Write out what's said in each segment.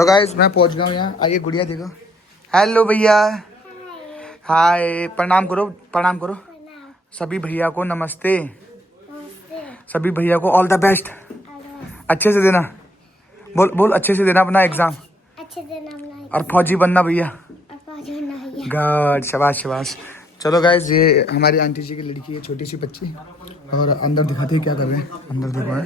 तो गाइस मैं पहुंच गया हूँ यहाँ। आइए गुड़िया देखो। हेलो भैया, हाय, प्रणाम करो, प्रणाम करो सभी भैया को। नमस्ते। सभी भैया को ऑल द बेस्ट। अच्छे से देना, बोल बोल, अच्छे से देना अपना एग्जाम, अच्छे देना अपना और फौजी बनना भैया। और फौजी बनना भैया। गॉड, शाबाश शाबाश। चलो गाइस, ये हमारी आंटी जी की लड़की है, छोटी सी बच्ची। और अंदर दिखाते हैं क्या कर रहे हैं। अंदर देखो है।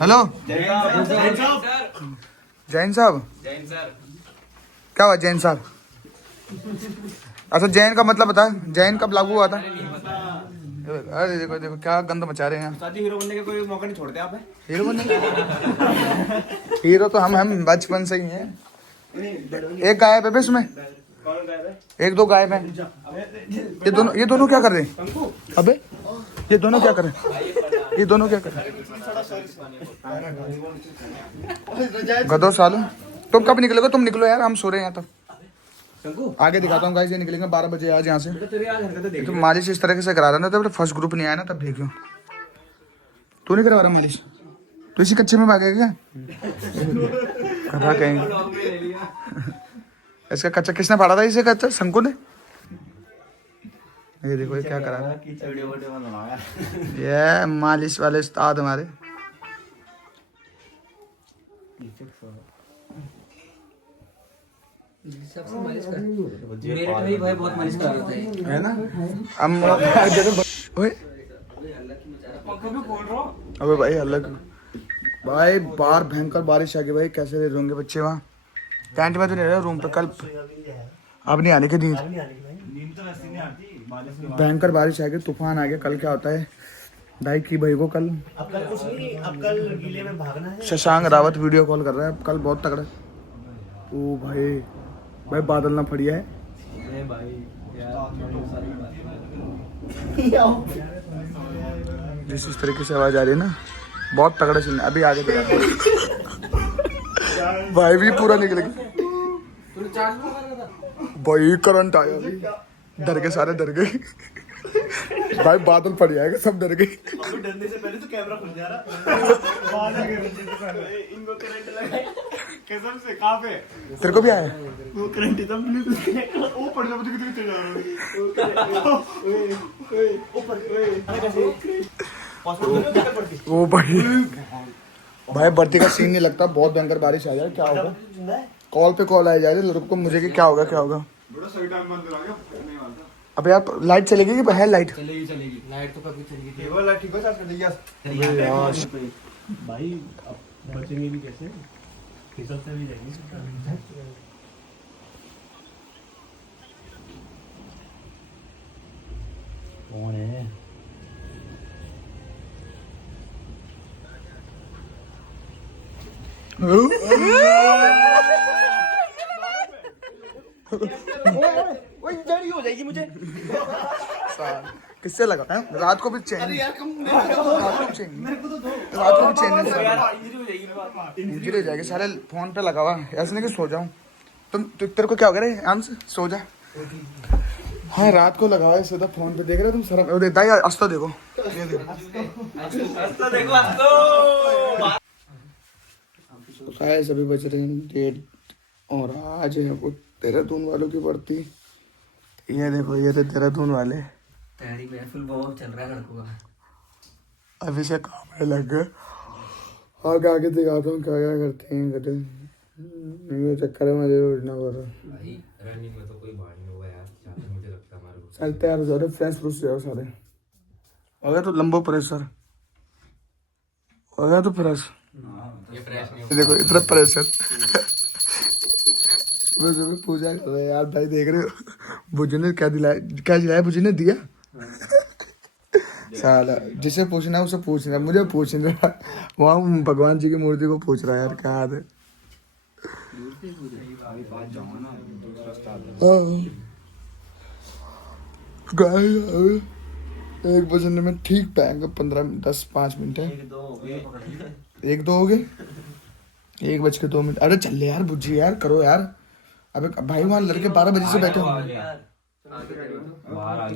हेलो जैन साहब। क्या हुआ जैन साहब? अच्छा, जैन का मतलब बता, जैन कब लागू हुआ था? अरे देखो देखो क्या गंद मचा रहे हैं यहाँ। शादी हीरो बनने का कोई मौका नहीं छोड़ते आप? हीरो बनने हीरो तो हम बचपन से ही हैं। एक गायब है बे इसमें, एक दो गायब है। ये दोनों क्या कर रहे हैं? अबे ये दोनों क्या कर रहे हैं? ये दोनों क्या कर रहे हैं? गधो सालो, तुम कब निकलोगे? तुम निकलो यार, हम सो रहे हैं यहाँ। तो आगे दिखाता हूँ गाइस, ये निकलेंगे 12 बजे आज यहाँ से। तो मालिश इस तरह से करा रहा ना, तब फर्स्ट ग्रुप नहीं आया ना, तब देखियो। तू नहीं करवा रहा मालिश? तो इसी कच्चे में भागेगा क्या? कथा कहेंगे। इसका कच्चा किसने फाड़ा था? इसे कच्चा शंकु ने। ये देखो ये क्या करा रहा है। ये मालिश वाले उस्ताद हमारे। सबसे मालिश कर मेरे भाई बहुत मालिश कर रहा है ना। हम ओए अबे भाई अलग भाई, बाहर भयंकर बारिश आ गई भाई। कैसे रह होंगे बच्चे वहाँ? टेंट में तो नहीं रहे, रूम पे। कल अब नहीं आने की नींद। भयंकर बारिश आ गई, तूफान आ गया। कल क्या होता है भाई की भाई को? कल कुछ नहीं, अब कल गीले में भागना है। शशांक रावत वीडियो कॉल कर रहा है कल, बहुत तगड़ा। ओ भाई, भाई बादल ना फड़िया है जिस इस तरीके से आवाज आ रही है ना, बहुत तगड़ा सीन है। अभी आगे दिखाते हैं। भाई भी पूरा निकल गया भाई, करंट आया अभी। डर गए सारे, डर गए भाई। बादल पड़ जाएगा, सब डर गए। डरने से पहले तो कैमरा खुल जा रहा। इनको करंट लगा कसम से। कहाँ पे तेरे को भी आया? वो करंट एकदम वो पड़ जा, मुझे कितनी तेज आ रहा है। वो भाई भाई बढ़ती का सीन नहीं लगता। बहुत भयंकर बारिश आ जाए, क्या होगा? कॉल पे कॉल आई जा रही है को मुझे कि क्या होगा क्या होगा। अबे यार लाइट चलेगी कि है? लाइट चलेगी लाइट तो कभी चलेगी। केवल लाइट ठीक हो चार्ज कर देंगे भाई। अब बचेंगे भी कैसे? फिसल से भी जाएंगे। कौन है? हो जाएगी मुझे। किससे लगा है? रात को भी चैन, रात को भी चैन, रात को भी चैन गिर जाएगी। सारे फोन पे लगा हुआ, ऐसे नहीं कि सो जाऊं। तुम तेरे को क्या हो गया? आराम से सो जा। हाँ रात को लगा हुआ है, सीधा फोन पे देख रहे हो तुम। शर्म देता है। अस्ता देखो, ये देखो। सभी बच रहे हैं डेट, और आज है वो देहरादून वालों की बढ़ती। ये देखो, ये तो देहरादून वाले तैयारी में फुल बॉब चल रहा है लड़कों का। अभी से काम में लग गए। और आगे दिखाता हूँ क्या क्या करते हैं गधे। ये चक्कर है मुझे उठना पड़ रहा। भाई रनिंग में तो कोई भाड़ नहीं होगा यार, जहाँ तक मुझे लगता है हमारे को। चल तैयार हो जाओ, फ्रेश फ्रूश जाओ सारे। हो गया तो लंबो प्रेशर, हो गया तो फ्रेश। ये फ्रेश नहीं देखो इतना प्रेशर। पूजा कर रहे यार भाई, देख रहे हो बुझू ने क्या दिलाया? क्या दिलाया बुझू ने? दिया साला। जिसे पूछना है उसे पूछना है, मुझे पूछना है। वहाँ भगवान जी की मूर्ति को पूछ रहा है यार, क्या हाथ है? एक बजने में ठीक पाएंगे, 15-10-5 मिनट है। एक दो हो गए, 1:02। अरे चल यार बुझी यार, करो यार। अबे भाई वहाँ लड़के 12 बजे से बैठे होंगे।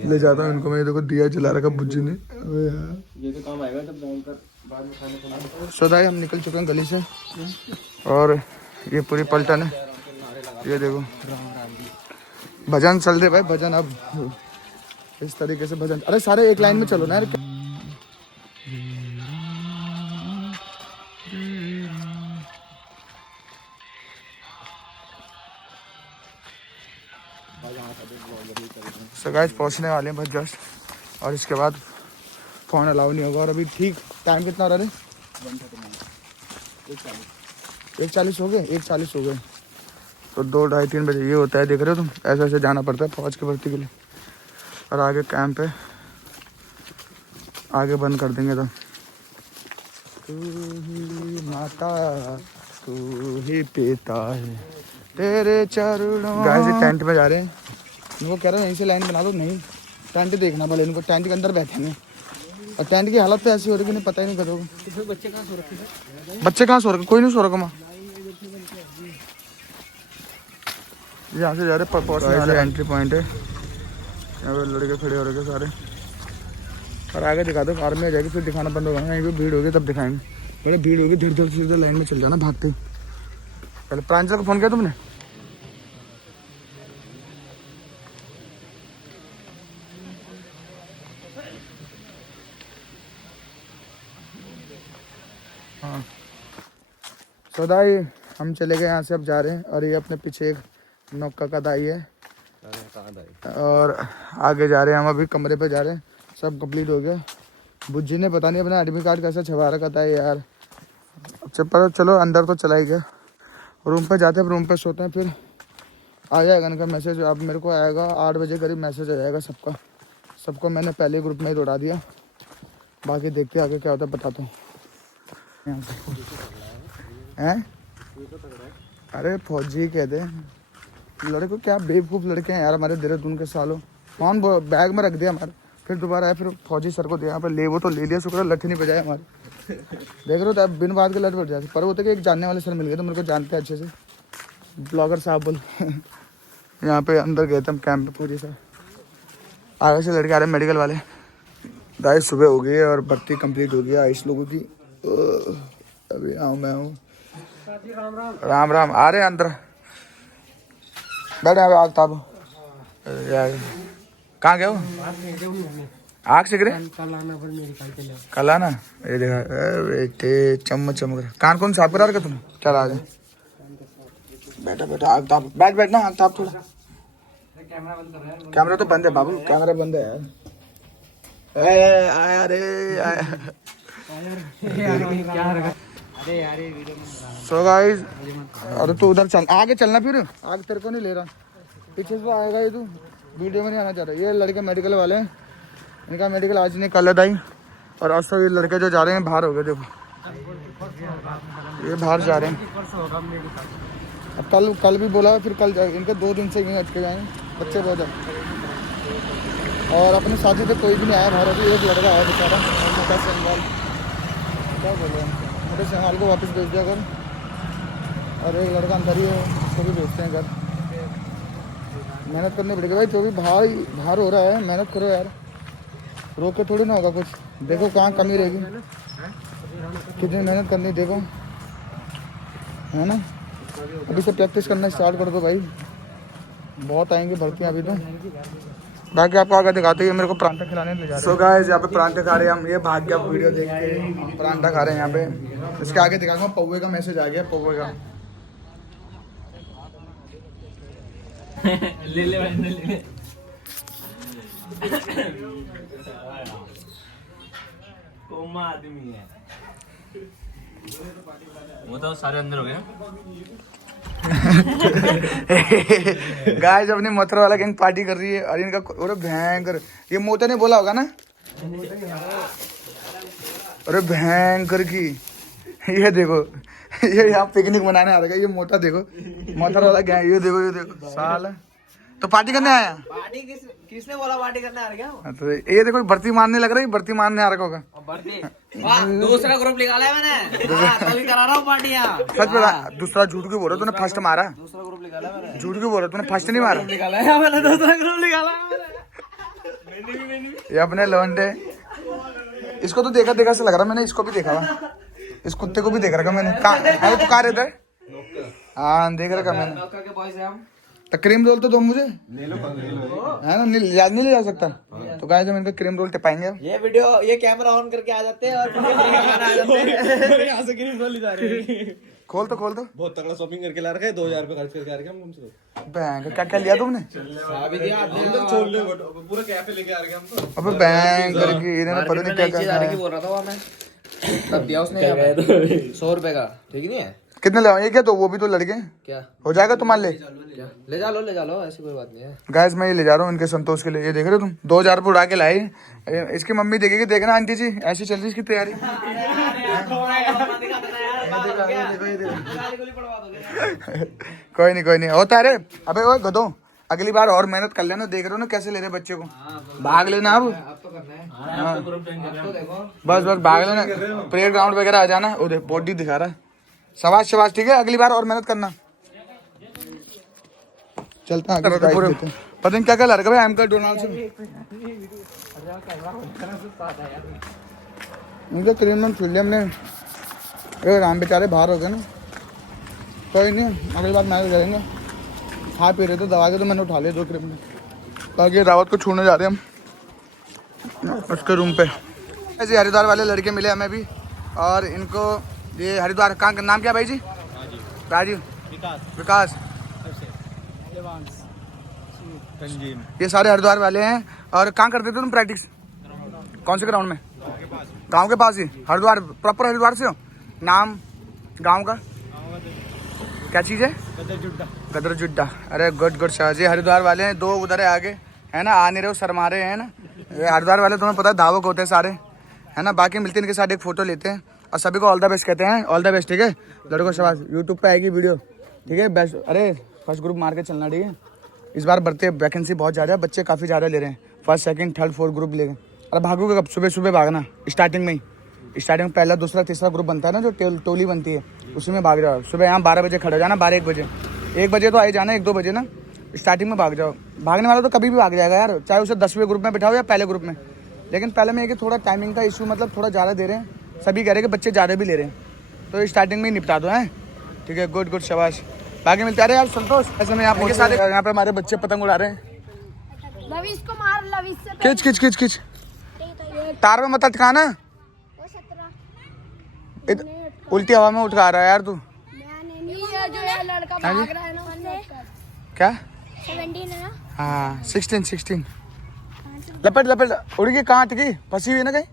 ले जाता हूँ इनको मैं। देखो दिया जला रखा बुज्जी ने। अबे यार ये तो काम आएगा जब सौदाई हम निकल चुके हैं गली से और ये पूरी पलटन है। ये देखो भजन चल रहे भाई, भजन अब इस तरीके से भजन। अरे सारे एक लाइन में चलो ना यार। सो गाइस पहुंचने वाले हैं बस जस्ट, और इसके बाद फ़ोन अलाउ नहीं होगा। और अभी ठीक टाइम कितना हो रहा है? 1:40 हो गए, 1:40 हो गए। तो 2, 2:30, 3 बजे ये होता है, देख रहे हो तुम। ऐसे ऐसे जाना पड़ता है फौज की भर्ती के लिए। और आगे कैंप है, आगे बंद कर देंगे। तो तू ही माता तू ही पिता है तेरे चरणों। गाइस ये टेंट में जा रहे हैं, इनको कह रहा हूँ यहीं से लाइन बना दो। नहीं, टेंट देखना भले इनको, टेंट के अंदर बैठेंगे। और टेंट की हालत तो ऐसी हो रही कि नहीं पता ही नहीं करोगे। बच्चे कहाँ सो रखे? बच्चे कहाँ सो रखे? कोई नहीं सो रखा। माँ यहाँ से जा रहे पहुँचने एंट्री पॉइंट है। यहाँ पे लड़के खड़े हो रखे सारे। और आगे दिखा दो, आर्मी आ जाएगी फिर दिखाना बंद होगा। यहीं पे भीड़ होगी तब दिखाएंगे। बड़े भीड़ होगी, धीरे धीरे सीधे लाइन में चल जाना भागते ही। पहले प्रांजल को फोन किया तुमने? हाँ सौदाई हम चले गए यहाँ से, अब जा रहे हैं। और ये अपने पीछे एक नौका का दाई है और आगे जा रहे हैं हम। अभी कमरे पे जा रहे हैं, सब कंप्लीट हो गया। बुज्जी ने पता नहीं अपना एडमिट कार्ड कैसा छपा रखा था यार। पता चलो अंदर तो चला ही गया। रूम पे जाते हैं, रूम पे सोते हैं, फिर आ जाएगा इनका मैसेज। अब मेरे को आएगा 8 बजे करीब मैसेज आ जाएगा सबका। सबको मैंने पहले ग्रुप में ही दौड़ा दिया, बाकी देखते आगे क्या होता है बताता हूँ। हैं? अरे फौजी कहते हैं लड़के, क्या बेवकूफ़ लड़के हैं यार हमारे देहरादून के सालों। कौन बैग में रख दिया हमारे, फिर दोबारा आया, फिर फौजी सर को दिया। यहाँ पर ले वो तो ले लिया, शुक्र लठ नहीं बजाया हमारे। देख रहे हो तो बिन बात के लठ बज जाते। पर वो तो कि एक जानने वाले सर मिल गए तो मेरे को जानते हैं अच्छे से, ब्लॉगर साहब बोल। यहाँ पे अंदर गए थे हम कैंप में पूरी सर। आगे से लड़के आ रहे हैं मेडिकल वाले। गाइस सुबह हो गई है और भर्ती कंप्लीट हो गया 22 लोगों की। अभी आऊँ मैं हूँ। राम राम। आ रहे हैं अंदर, बैठे यहाँ पे। आगताब कहाँ गए हो? आग से गिरे? कल आना। ये देखा बेटे चम्मच चमक रहा। कान कौन साफ करा रखा तुमने? चल आ जा, बैठा बैठा आगताब। बैठ बैठना आगताब थोड़ा। कैमरा तो बंद है बाबू, कैमरा बंद है यार। आया रे आया। सो गाइस, अरे तू उधर चल, आगे चलना। फिर आगे तेरे को नहीं ले रहा, पीछे से आएगा ये। तू वीडियो में नहीं आना चाह रहा। ये लड़के मेडिकल वाले हैं, इनका मेडिकल आज नहीं कल दाई। और आज तो ये लड़के जो जा रहे हैं बाहर हो गए, देखो ये बाहर जा रहे हैं। अब कल भी बोला, फिर कल जाएंगे। इनके 2 दिन से यहीं अटके जाएंगे बच्चे बहुत ज़्यादा। और अपने साथी पे कोई भी नहीं आया बाहर। अभी एक लड़का आया बेचारा, मोटा संभाल, क्या बोल रहे हैं, मोटे संभाल को वापस भेज दिया घर। और एक लड़का अंदर ही है, उसको भी भेजते हैं घर। मेहनत करनी पड़ेगी भाई, जो भी बाहर हो रहा है मेहनत करो यार, रोक के थोड़ी ना होगा कुछ। देखो कहाँ कमी रहेगी, कितनी मेहनत करनी देखो, है ना। अभी से प्रैक्टिस करना स्टार्ट कर दो भाई, बहुत आएंगे भर्तियाँ अभी तो। बाकी आपको आगे दिखाते हैं, मेरे को परांठा खिलाने ले जा रहे हैं। सो गाइस यहाँ पे परांठे खा रहे हैं हम। ये भाग गया वीडियो देख के, परांठा खा रहे हैं यहाँ पे। इसके आगे दिखाऊंगा, पौवे का मैसेज आ गया, पौवे का। ले ले भाई, ले ले। कोमा आदमी है वो, तो सारे अंदर हो गए। गाइस अपनी मथुरा वाला गैंग पार्टी कर रही है। और इनका अरे भयंकर, ये मोटा ने बोला होगा ना, अरे भयंकर की। ये देखो, ये यहाँ पिकनिक मनाने आ रहा है। ये मोटा देखो, मथुरा वाला गैंग। ये देखो साला तो पार्टी करने आया। पार्टी किसने बोला पार्टी करने आ रहा है? तो ये देखो भर्ती मारने लग रहा है, भर्ती मारने आ रखा होगा। दूसरा ग्रुप निकाला है मैंने, तभी करा रहा हूँ पार्टी यहाँ। सच बता, दूसरा झूठ क्यों बोल रहा? तूने फर्स्ट मारा। दूसरा ग्रुप निकाला है मैंने। झूठ क्यों बोल रहा? तूने फर्स्ट नहीं मारा। निकाला है मैंने, दूसरा ग्रुप निकाला है मैंने। ये अपने लौंडे इसको तो देखा देखा से लग रहा, मैंने इसको भी देखा हुआ, इस कुत्ते को भी देख रखा मैंने। अरे तू कहाँ रहता है? हाँ देख रखा मैंने। नौकर के बॉयज हैं हम। तो क्रीम रोल तो दो मुझे, है ना? नहीं ले जा सकता तो गाइस हम इनका क्रीम रोल टिपाएंगे। ये वीडियो, ये कैमरा ऑन करके आ जाते हैं और खाना आ जाते हैं। यहाँ से क्रीम रोल जा रहे हैं। खोल तो बहुत तगड़ा शॉपिंग करके ला रखा है, 2000 रुपए खर्च करके आ रखे हैं हम तुमसे। बैंक क्या क्या लिया तुमने? अभी दिया आपने हम तो छोले पूरा कैफे लेके आ रखे हैं हम तो। अबे बैंक करके इन्होंने पता नहीं क्या क्या की बोल रहा था वो मैं, तब दिया उसने 100 रुपए का, ठीक नहीं है? कितने ले ये क्या, तो वो भी तो लड़के क्या हो जाएगा तुम्हारे लिए। क्या ले जा लो, ऐसी कोई बात नहीं है। गाइस मैं ये ले जा रहा हूँ इनके संतोष के लिए। ये देख रहे हो तुम, 2000 रुपये उड़ा के लाए। इसकी मम्मी देखेगी, देखना आंटी जी ऐसी चल रही इसकी तैयारी। कोई नहीं होता है रे। अबे वो गधो, अगली बार और मेहनत कर लेना। देख रहे हो ना कैसे ले रहे बच्चे को, भाग लेना अब। अब तो करना है, अब तो देखो। बस भाग लेना, प्ले ग्राउंड वगैरह आ जाना। वो देख बॉडी दिखा रहा है। शाबाश ठीक है, अगली बार और मेहनत करना। चलता है पता नहीं क्या क्या लड़का भाई एम का डोनाल्ड से इनका क्रीम में छुल लिया हमने। राम बेचारे बाहर हो गए ना, कोई नहीं अगली बार मैच करेंगे। खा पी रहे थे दवा के, तो मैंने उठा लिया 2 क्रीम में। बाकी रावत को छूने जा रहे हैं हम उसके रूम पे। ऐसे हरिद्वार वाले लड़के मिले हमें भी, और इनको ये हरिद्वार का नाम क्या भाई जी? राजीव, विकास, ये सारे हरिद्वार वाले हैं। और कहाँ करते थे तुम प्रैक्टिस? कौन से ग्राउंड में? गांव के पास ही? हरिद्वार प्रॉपर हरिद्वार से हो? नाम गांव का क्या चीज़ है? गदर जुड्डा। अरे गुड शाहजी हरिद्वार वाले हैं। 2 उधर है आगे, है ना? आ नहीं रहे हो, शर्मा रहे हैं ना। ये हरिद्वार वाले तुम्हें पता है धावक होते हैं सारे, है ना? बाकी मिलते हैं इनके साथ, एक फोटो लेते हैं और सभी को ऑल द बेस्ट कहते हैं। ऑल द बेस्ट, ठीक है लड़कों? शाबाश, यूट्यूब पे आएगी वीडियो, ठीक है? बेस्ट। अरे फर्स्ट ग्रुप मार के चलना, ठीक है? इस बार बढ़ते वैकेंसी बहुत ज़्यादा है, बच्चे काफ़ी ज़्यादा ले रहे हैं। 1st, 2nd, 3rd, 4th group ले गए। अरे भागोगे कब? सुबह भागना, स्टार्टिंग में ही। स्टार्टिंग में पहला, दूसरा, तीसरा ग्रुप बनता है ना, जो टोली बनती है, उसी में भाग जाओ। सुबह यहाँ 12 बजे खड़े हो जाना, 12-1 बजे। 1 बजे तो आए जाना, 1-2 बजे ना स्टार्टिंग में भाग जाओ। भागने वाला तो कभी भी भाग जाएगा यार, चाहे उसे 10वें ग्रुप में बिठाओ या पहले ग्रुप में। लेकिन पहले में ये कि थोड़ा टाइमिंग का इशू, मतलब थोड़ा ज़्यादा दे रहे हैं। सभी कह रहे हैं कि बच्चे ज़्यादा भी ले रहे हैं, तो स्टार्टिंग में ही निपटा दो, हैं? ठीक है, गुड शाबाश। बाकी मिलते रहे यार संतोष। ऐसे में यहाँ सारे यहाँ पे हमारे बच्चे पतंग उड़ा रहे हैं। लविश को मार, लविश से खिच तार में मत अटकाना, वो 17 उल्टी हवा में उठा रहा है यार तू। ये जो ये लड़का भाग रहा है ना, उससे क्या? 17 है ना? हाँ 16। लपेट उड़ गई, कहाँ अटकी? फंसी हुई ना कहीं?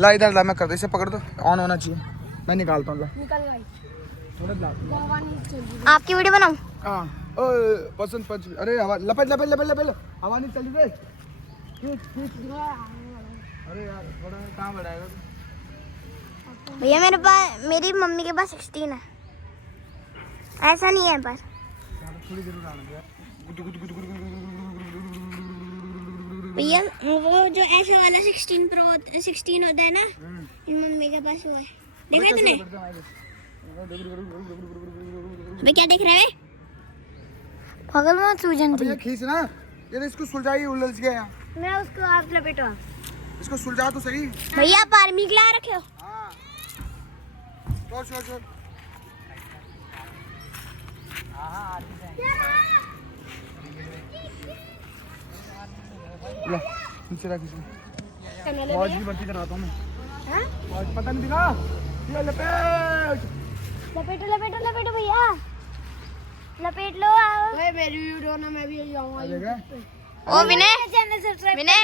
ला इधर ला, मैं कर दो, इसे पकड़ दो, ऑन होना चाहिए, मैं निकालता हूँ। निकल गई। आपकी वीडियो बनाऊं? हाँ पसंद पंच। अरे हवा लपेट हवा नहीं चली रे। अरे यार थोड़ा कहाँ बढ़ाएगा? भैया मेरी मम्मी के पास 16 है, ऐसा नहीं है पर। भैया वो जो ऐसे वाला 16 प्रो 16 होता है ना, मम्मी के पास वो है। देखा तूने? अबे क्या देख रहा है? पागल मत सूजन थी। खींच ना, ये इसको सुलझाई, उलझ गया यहाँ। मैं उसको आप लपेटवा। इसको सुलझा तो सही। भैया आप आर्मी के ला रखे हो? हाँ छोड़ ला नीचे रख इसको। फौज की भर्ती कराता हूँ मैं। हाँ? फौज पता नहीं दिखा, ये लपेटो भैया, लपेट लो। मेरी वीडियो ना, मैं भी जाऊंगा। ओ विनय, चैनल सब्सक्राइब विनय।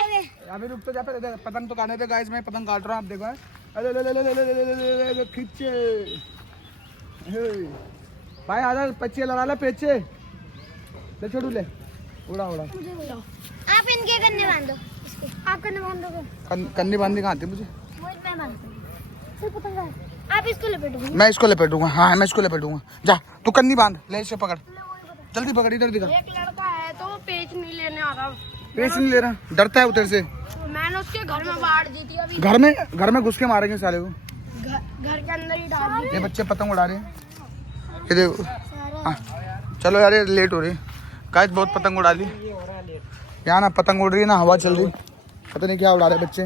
अभी रुक तो जा, पहले पतंग तो काटने दे गाइस, मैं पतंग काट रहा हूँ, आप देखो। अरे ले खींचे भाई, आधा पच्चे लड़ा ला, पेचे ले, छोड़ू ले, उड़ा आप इनके कन्ने बांधो, आप कन्ने बांधोगे? कन्नी बांधनी कहाँ आती मुझे? मैं बांधता हूँ। आप इसको लपेटोगे? मैं इसको लपेटूंगा। हाँ मैं इसको लपेटूंगा। जा तू कन्नी बांध, ले इसे पकड़, जल्दी पकड़, इधर दिखा। एक लड़का है तो वो पेच नहीं लेने आ रहा। पेच नहीं ले रहा, डरता है उधर से। मैंने उसके घर में बाढ़ दी थी अभी। घर में घुस के मारेंगे साले को। घर के अंदर ही डाल दी। ये बच्चे पतंग उड़ा रहे हैं, ये देखो। हाँ चलो यार, ये लेट हो रही है गाइस, बहुत पतंग उड़ा ली यहाँ ना। पतंग उड़ रही है ना, हवा चल रही, पता नहीं क्या उड़ा रहे बच्चे।